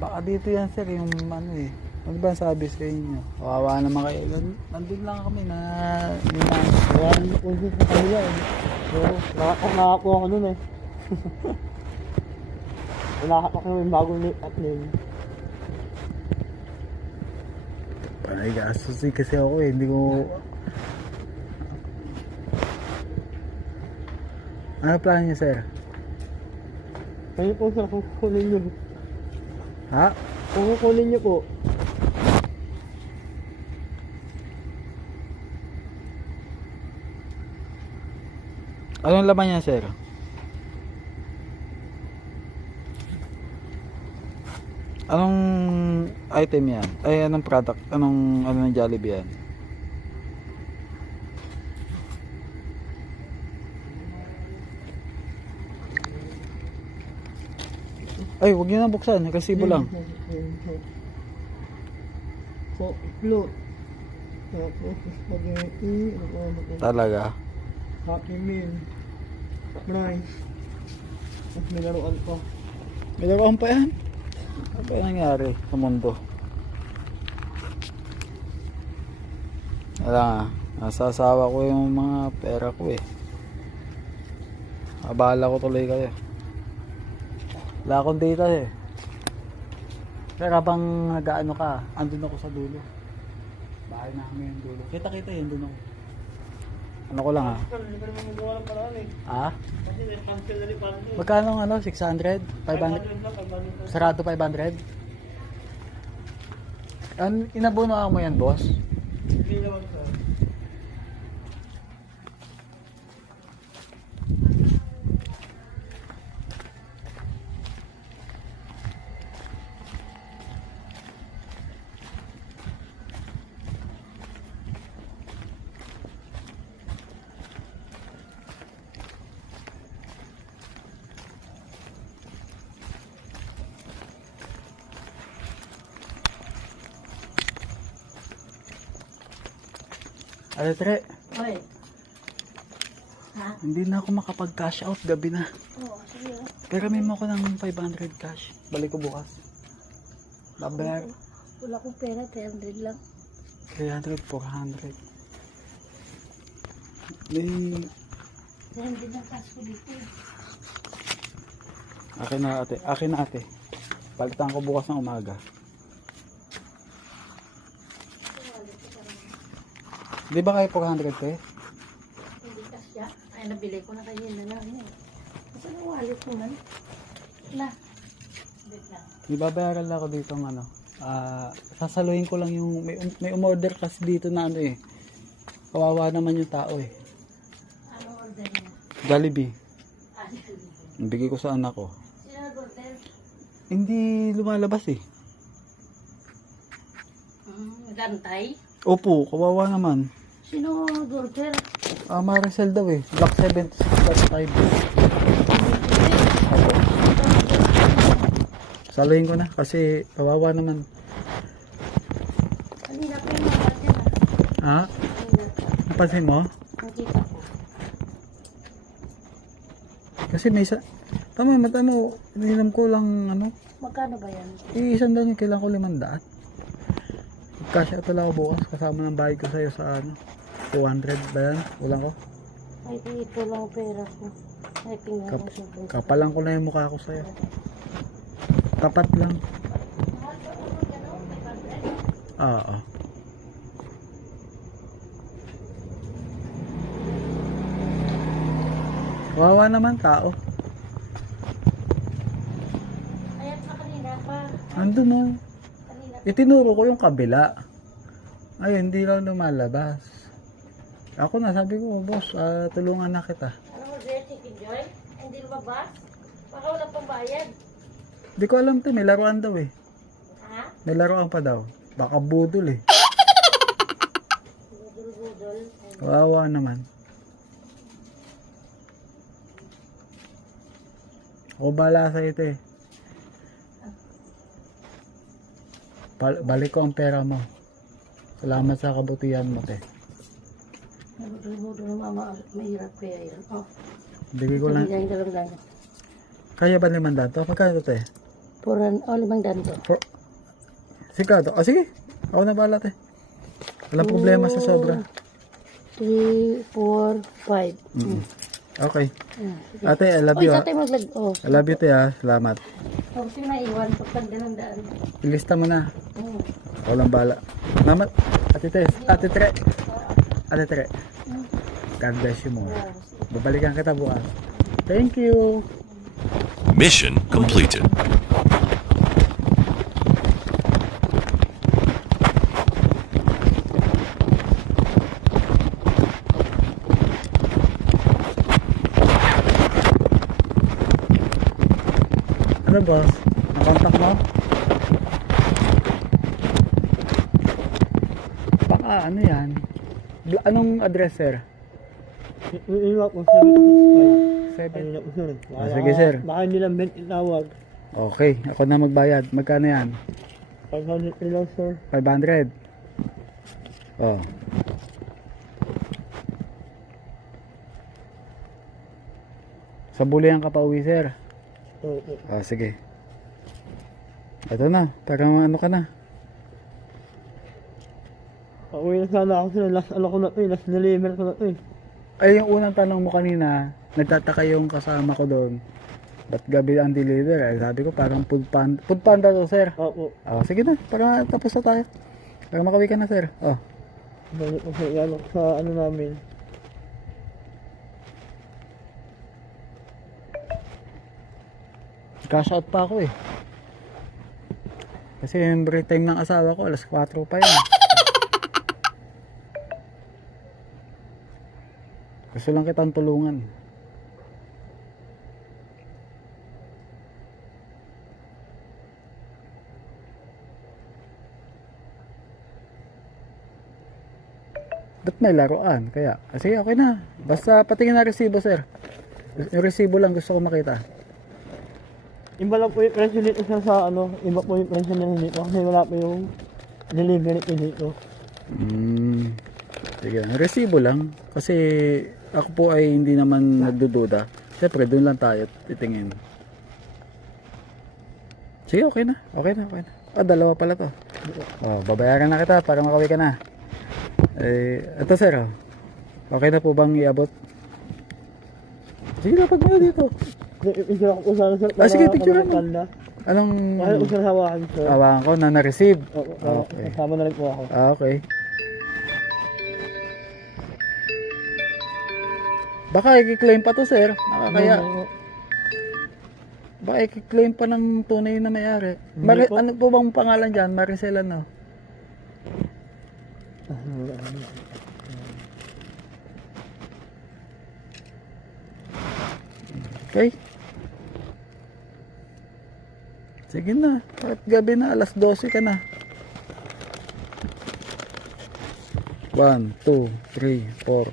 Baka dito yan sir, yung ano eh. Ano ba sabi sa inyo? Kawawa naman kayo. Nandun lang kami na Wala nang napunsit sa kanila eh. So, nakakuha ako nun eh. Nakapak naman yung bagong late at name. panay gastos eh kasi ako eh. Hindi ko... Ano plano niyo sir? Kayo po sir, kung kukunin nyo. Ha? Kung kukunin nyo po. Anong laman niya sir? Anong item yan? Ay anong product? Anong ano ng Jollibee yan? Ay, huwag niyo na buksan. Resibo lang. So, float. Tapos, spaghetti. Talaga. Happy meal. Rice. Tapos may laruan pa. May laruan pa yan? Ano ba yung nangyari sa mundo? Wala nga. Nasasawa ko yung mga pera ko eh. Abala ko tuloy kayo. Wala akong data eh. Pero habang nag-ano ka, andun ako sa dulo. Bahay namin yung dulo. Kita-kita yun, dun ako. Ano ko lang ha? Hindi ka naman magawa ng paraan eh. Ha? Kasi may cancel na rin parang eh. Magkano ano? 600? 500? 500 na, 500. Sarado 500? Inabuno mo yan, boss? Hindi naman sir. Ano, Tre? Hoy. Ha? Hindi na ako makapag-cash out. Gabi na. Oo, sige. Pero may mo ko ng 500 cash. Balik ko bukas. Babayar. Wala akong pera, 300 lang. 300, 400. May... 300 lang cash ko dito. Akin na ate. Akin na ate. Palitan ko bukas ng umaga. Di ba kayo 400 pe? Hindi cash ya. Ay, nabili ko na kanina lang. Kasi ang wallet ko man. Na. Wait lang. Ibabayaran lang ako dito ng ano. Sasaluhin ko lang yung... May umorder kasi dito na ano eh. Kawawa naman yung tao eh. Anong order niya? Jollibee. Ah, Bigay ko sa anak ko. sino nag-order? Hindi lumalabas eh. Gantay? Opo, kawawa naman. Sino nag-order? Maricel daw eh. Block 76.5. Saluhin ko na kasi kawawa naman. Kanina pa yung mga dyan Ha? Kanina pa. Napansin mo? Nakita ko. Kasi may isa... Tama, mata mo. Ininom ko lang ano. Magkano ba yan? Iisan daw yung kailangan ko 500. Cash out lang ako bukas kasama ng bayad ko sa'yo sa ano. 200 ba yan? Ulang ko. Ay, ito lang pera ko. Ay, tingnan Kap ko siya. kapalan ko na yung mukha ko sa'yo. Tapat lang. Oo. Kawawa naman tao. Ayan pa kanina pa. Andun o. Kanina pa. Itinuro ko yung kabila. Ay, hindi lang lumalabas. Ako na, sabi ko, boss, tulungan na kita. Ano order, Chicken Joy? Hindi lumabas? Baka wala pang bayad. Hindi ko alam to, may laruan daw eh. Ha? May laruan pa daw. Baka budol eh. Budol-budol. Kawawa naman. Ako bala sa ito eh. Balik ko ang pera mo. Salamat sa kabutihan mo, te. Budol-budol, mama. Mahirap kaya yan. Oh. Bigay ko lang. Sabi lang. Kaya ba 500 to? Magkano to, te? Limang daan to. Sigado. O sige. Ako na bahala te. Walang problema sa sobra. 3, 4, 5. Okay. Ate, I love you Uy, ha. tatay maglag. Oh. I love you te ha. Salamat. Tapos yung naiwan. Pagtagda ng daan. Ilista mo na. Oh. Ako lang bahala. Salamat. Ate Tess. Ate Tre. Ate Tre. God bless you mo. Babalikan kita bukas. Thank you. Mission completed. Ano boss? Nakontak mo? Baka ano yan? Anong address sir? Iiwa po 765. 7. Kanina po sir. Sige, sir. Baka hindi lang bent itawag. Okay, ako na magbayad. Magkano yan? 500 lang sir. 500. Oh. Sa Bulian ka pa uwi sir? Oo. Ah, sige. Ito na, para ano ka na. Pauwi na sana ako sir. Last ano ko na to eh. Last deliver ko na to eh. Ay, yung unang tanong mo kanina, nagtataka yung kasama ko doon. Ba't gabi ang deliver? Ay, sabi ko parang food panda to, sir. Opo. Ah, sige na, para tapos na tayo. Para makawi ka na, sir. Oh. Balik ko sir. Yan sa ano namin. Cash out pa ako eh. Kasi yung break time ng asawa ko, alas 4 pa yun. Gusto lang kitang tulungan. Ba't may laruan? Kaya, sige, okay na. Basta patingin na resibo, sir. Yung resibo lang gusto ko makita. Iba lang po yung presyo dito sir sa ano. Iba po yung presyo na dito. Kasi wala po yung delivery ko dito. Sige, resibo lang. Kasi ako po ay hindi naman nagdududa. Siyempre, doon lang tayo titingin. Sige, okay na. Okay na, okay na. Ah, dalawa pala to. Oh, babayaran na kita para makawi ka na. Ito sir, oh. Okay na po bang iabot? Sige, dapat mo dito. Picture ako po sana sir. Ah, sige, picture mo. Tanda. Anong Kaya ko sir hawakan sir. awakan ko na na-receive? Oo, Okay. kasama na rin po ako. Ah, okay. Baka i-claim pa to, sir. Kaya baka i-claim pa ng tunay na may-ari. Hindi po. Ano po bang pangalan dyan? Maricel ano? Okay. Sige na. Kahit gabi na, alas 12 ka na. 1, 2, 3, 4,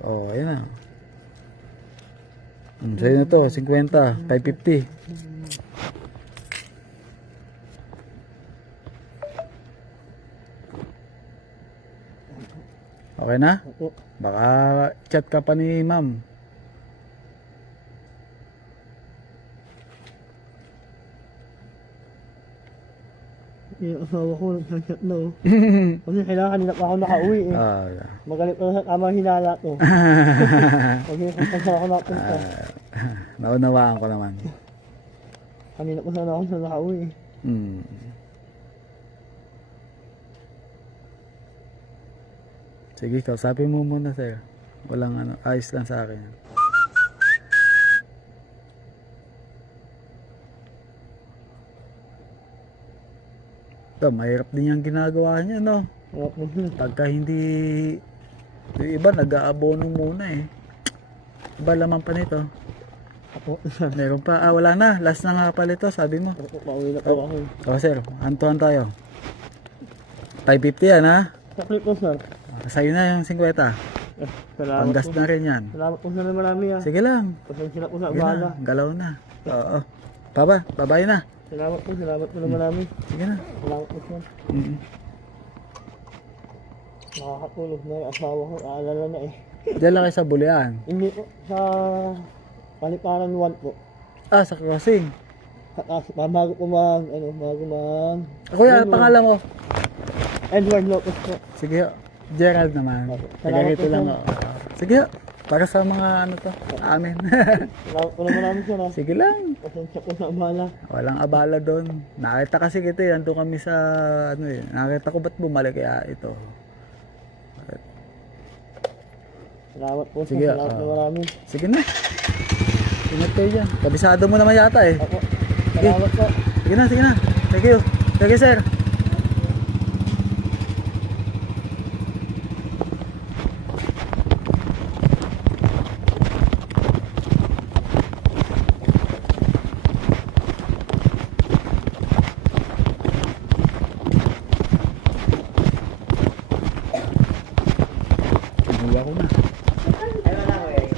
5. Oh, ayan na. Sa'yo na to, 50, 550. Okay na? Opo. Baka chat ka pa ni ma'am. Yung asawa ko nag-chat na oh. Kasi kailangan kanina pa ako nakauwi eh. Ah, Magalit pa sa tamang hinala to. Kasi kung saan ako napunta. naunawaan ko naman. Kanina pa sana ako sa nakauwi eh. Sige, kausapin mo muna, sir. Walang ano, ayos lang sa akin. Ito, mahirap din yung ginagawa niya, no? Opo. Pagka hindi, yung iba nag-aabono muna eh. Iba laman pa nito. Opo. Meron pa, wala na. Last na nga pala ito, sabi mo. Opo, pauwi na po ako eh. O sir, hantuan tayo. 550 yan ha. Saklit po sir. Sa'yo na yung 50. Salamat Panggas po. na rin yan. Salamat po sir na marami ah. Sige lang. Pasensya na po sa Sige abala. na, galaw na. Oo. Babay na. Salamat po na marami. Sige na. Salamat po sir. Nakakatulog na yung asawa ko. Aalala na eh. Diyan lang kayo sa Bulian. Hindi po. Sa Paliparan 1 po. Ah, sa crossing. Bago po bago Kuya, pangalan mo? Edward Lopez po. Sige, Gerald naman. Salamat Sige, ito po, lang. sir. Sige, para sa mga ano to, amin. Salamat po naman namin sir. Sige lang. Pasensya po sa abala. Walang abala doon. Nakita kasi kita eh. Ando kami sa ano eh. Nakita ko ba't bumalik kaya ito. Salamat po Sige, sir. Salamat na marami. Sige na. Ingat kayo dyan. Kabisado mo naman yata eh. Ako. Salamat po. Sige na, sige na. Thank you. Thank you, sir. Inuwa ko na. Ay, wala ko eh.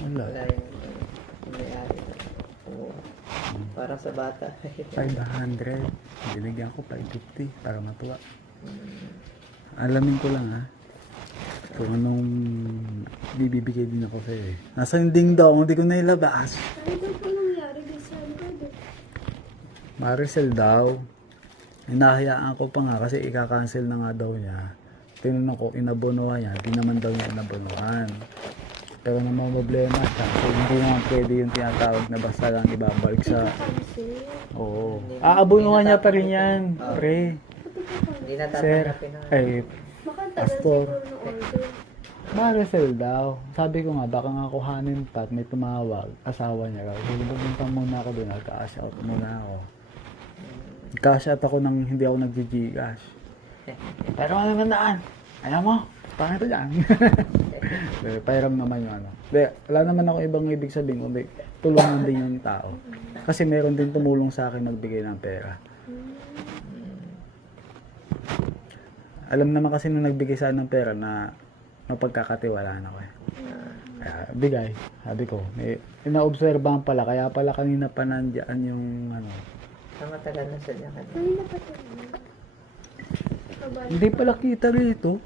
Wala. Wala yung may-ari. Oo. Para sa bata. 500. Binigyan ko 550 para matuwa. Alamin ko lang ha. Kung anong bibibigay din ako sa'yo eh. Nasa yung ding dong, hindi ko nailabas. Ano po nangyari kay Sandra? Maricel daw. Hinahayaan ko pa nga kasi ika-cancel na nga daw niya. Tinanong ko, inabonohan niya. Di naman daw niya inabonohan. Pero naman problema siya. So, hindi naman pwede yung tinatawag na basta lang ibabalik sa... Oo. Aabonohan niya pa rin yan. Pre. Hindi na Sir. tatanggapin na. Ay, Makatagal Pastor. siguro ng order. Maricel daw. Sabi ko nga, baka nga kuhanin pa at may tumawag. Asawa niya raw. Sige, pumunta muna ako doon. Nag-cash out muna ako. Cash out ako nang hindi ako nag-Gcash. Pero ano naman daan? Ayaw mo? Pangit yan. Pairam naman yung ano. Wala naman ako ibang ibig sabihin. Kundi tulungan din yung tao. Kasi meron din tumulong sa akin magbigay ng pera. Alam naman kasi nung nagbigay sa akin ng pera na mapagkakatiwalaan ako eh. Kaya bigay. Sabi ko, may inaobserbahan pala. Kaya pala kanina pa nandiyan yung ano. Ang matagal na sila ka. Kanina pa ito. Hindi pala kita rito.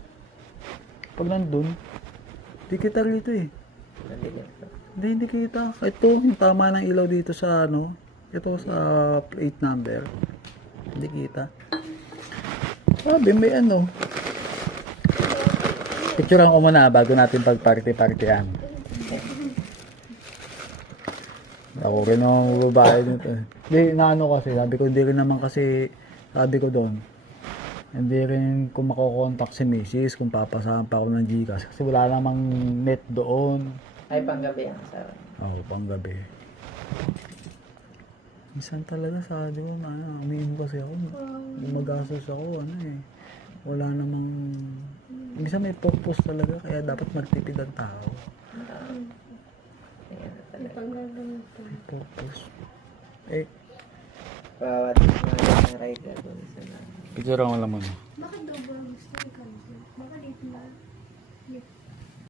Pag nandun, hindi kita rito eh. Hindi kita. Ito, yung tama ng ilaw dito sa ano. Ito sa plate number. Hindi kita. Sabi, may ano. Picturean ko muna bago natin pag-party-partyan. Ako rin ang babae nito. Hindi, naano kasi. Sabi ko, hindi rin naman kasi, sabi ko doon, hindi rin ko makokontak si Mrs. kung papasahan pa ako ng Gcash. Kasi wala namang net doon. Ay, panggabi ang asawa. Oo, panggabi. Minsan talaga sabi ko na umiinom kasi ako. Gumagastos ako, ano eh. Wala namang... Minsan may purpose talaga, kaya dapat magtipid ang tao. Ang panggagamit. May purpose. Eh, Bawat mga rider doon sa picture ko lang muna.